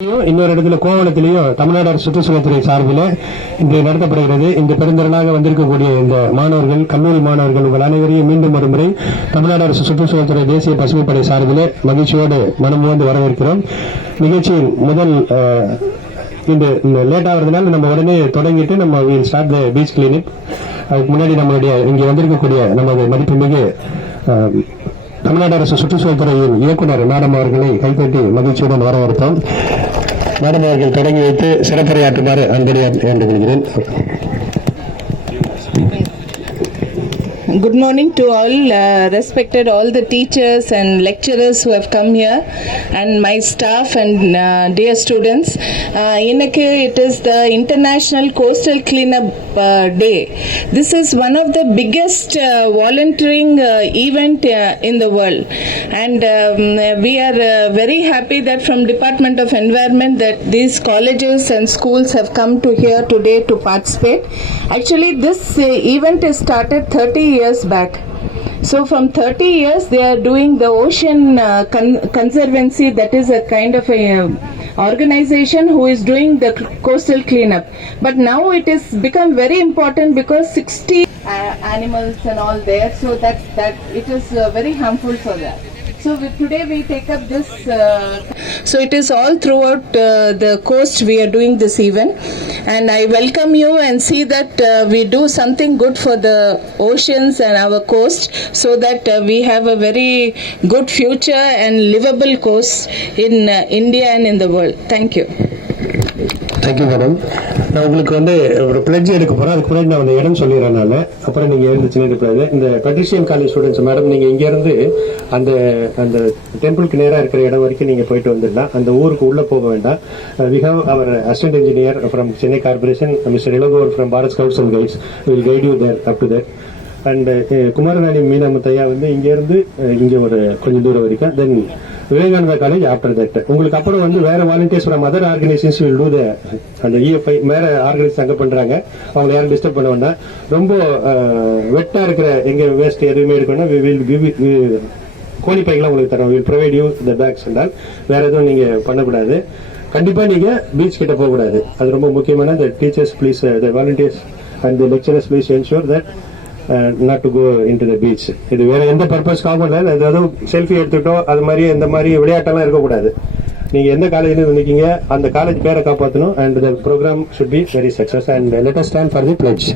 இன்னொரு இடத்துல கோவளத்திலையும் தமிழ்நாடு அரசு சுற்றுச்சூழல்துறை சார்பில் இன்று நடத்தப்படுகிறது. இந்த பெருந்திரளாக வந்திருக்கக்கூடிய இந்த மாணவர்கள், கல்லூரி மாணவர்கள் உங்கள் அனைவரையும் மீண்டும் ஒருமுறை தமிழ்நாடு அரசு சுற்றுச்சூழல்துறை தேசிய பசுமைப்படை சார்பில் மகிழ்ச்சியோடு மனமுவந்து வரவேற்கிறோம். நிகழ்ச்சியின் முதல் இந்த லேட் ஆகிறதுனால நம்ம உடனே தொடங்கிட்டு நம்ம will start the beach clinic. அதுக்கு முன்னாடி நம்மளுடைய இங்கே வந்திருக்கக்கூடிய நமது மதிப்புமிகு தமிழ்நாடு அரசு சுற்றுச்சூழல்துறையின் இயக்குநர் மேடம் அவர்களை கைப்பற்றி மகிழ்ச்சியுடன் வரவேற்போம். மேடம் அவர்கள் தொடங்கி வைத்து சிறப்புரையாற்றுமாறு அன்படியாக வேண்டுகிறேன். Good morning to all, respected all the teachers and lecturers who have come here, and my staff and dear students. It is the International Coastal Cleanup Day. This is one of the biggest volunteering event in the world, and we are very happy that from Department of Environment that these colleges and schools have come to here today to participate. Actually, this event is started 30 years back. So from 30 years they are doing the ocean conservancy, that is a kind of a organization who is doing the coastal cleanup. But now it has become very important because 60 animals and all there, so that it is very harmful for that. So today we take up this, so it is all throughout the coast we are doing this event, and I welcome you and see that we do something good for the oceans and our coast, so that we have a very good future and livable coast in India and in the world. Thank you. Thank you madam. நான் உங்களுக்கு ஒரு பிளட்ஜ் எடுக்க போகிறேன். அதுக்கு முன்னாடி நான் இடம் சொல்லிடுறேன். நான் அப்புறம் நீங்கள் எழுந்துச்சுன்னு இருப்பாது. இந்த பெட்ரிஷியன் காலேஜ் ஸ்டூடெண்ட்ஸ் மேடம், நீங்கள் இங்கேருந்து அந்த அந்த டெம்பிளுக்கு நேராக இருக்கிற இடம் வரைக்கும் நீங்கள் போயிட்டு வந்துடலாம். அந்த ஊருக்கு உள்ளே போக வேண்டாம். We have our assistant engineer from Chennai corporation, mister Ilangovan from Bharat scouts and guides will guide you there up to that. And Kumaraveni Meenamuthaiah இங்கேருந்து இங்கே ஒரு கொஞ்சம் தூரம் வரைக்கும். Then Vivekananda college after that. உங்களுக்கு அப்புறம் வேற volunteers from other organisations will do the அந்த இஎஃப்ஐ வேற ஆர்கனைஸ் அங்கே பண்றாங்க. அவங்க யாரும் டிஸ்டர்ப் பண்ண வேண்டாம். ரொம்ப வெட்டா இருக்கிற எங்க வேஸ்ட் எதுவுமே எடுக்கணும். வி வில் கிவ் கோணி பைகளாம் உங்களுக்கு தரோம். Will provide you the bags என்றால் வேற எதுவும் நீங்க பண்ணக்கூடாது. கண்டிப்பா நீங்க பீச் கிட்ட போகக்கூடாது. அது ரொம்ப முக்கியமான. The teachers please, the volunteers and the lecturers please ensure that not to go into the beach. இது வேற எந்த பர்பஸ்க்காகவும் இல்லை. ஏதாவது செல்ஃபி எடுத்துட்டோம் அது மாதிரி இந்த மாதிரி விளையாட்டெல்லாம் இருக்கக்கூடாது. நீங்க எந்த காலேஜ்ல இருக்கீங்க அந்த காலேஜ் பேரை காப்பாற்றணும். And the program should be very success. And let us stand for the pledge.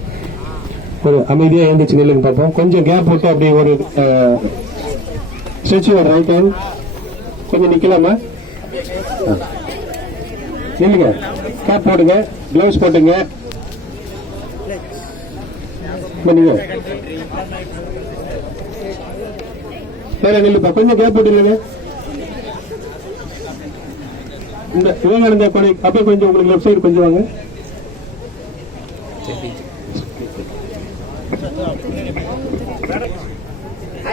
ஒரு அமைதியா எழுந்துச்சு நில்லுங்க பார்ப்போம். கொஞ்சம் கேப் விட்டு அப்படி ஒரு ஸ்ட்ரெச் யுவர் ரைட் ஹேண்ட். கொஞ்சம் நிக்கலாமா? நில்லுங்க. கேப் போடுங்க, கிளவுஸ் போட்டுங்க. நில்லுப்பா, கொஞ்சம் கேப் போட்டுங்க. இந்த விவேகானந்தா கொலை அப்ப கொஞ்சம் உங்களுக்கு லெஃப்ட் சைடு கொஞ்சம் வாங்க.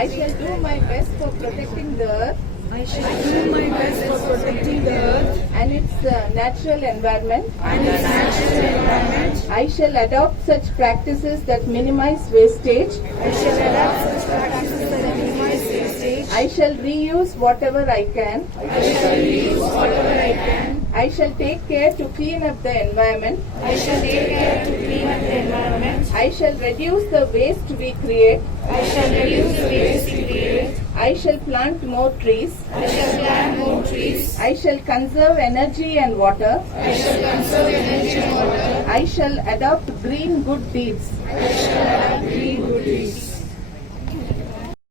I shall do my best for protecting the earth. I shall do my best for protecting the earth and its natural environment. I shall adopt such practices that minimize wastage. I shall reuse whatever I can. I shall take care to clean up the environment. I shall reduce the waste we create. I shall plant more trees. I shall conserve energy and water. I shall adopt green good deeds.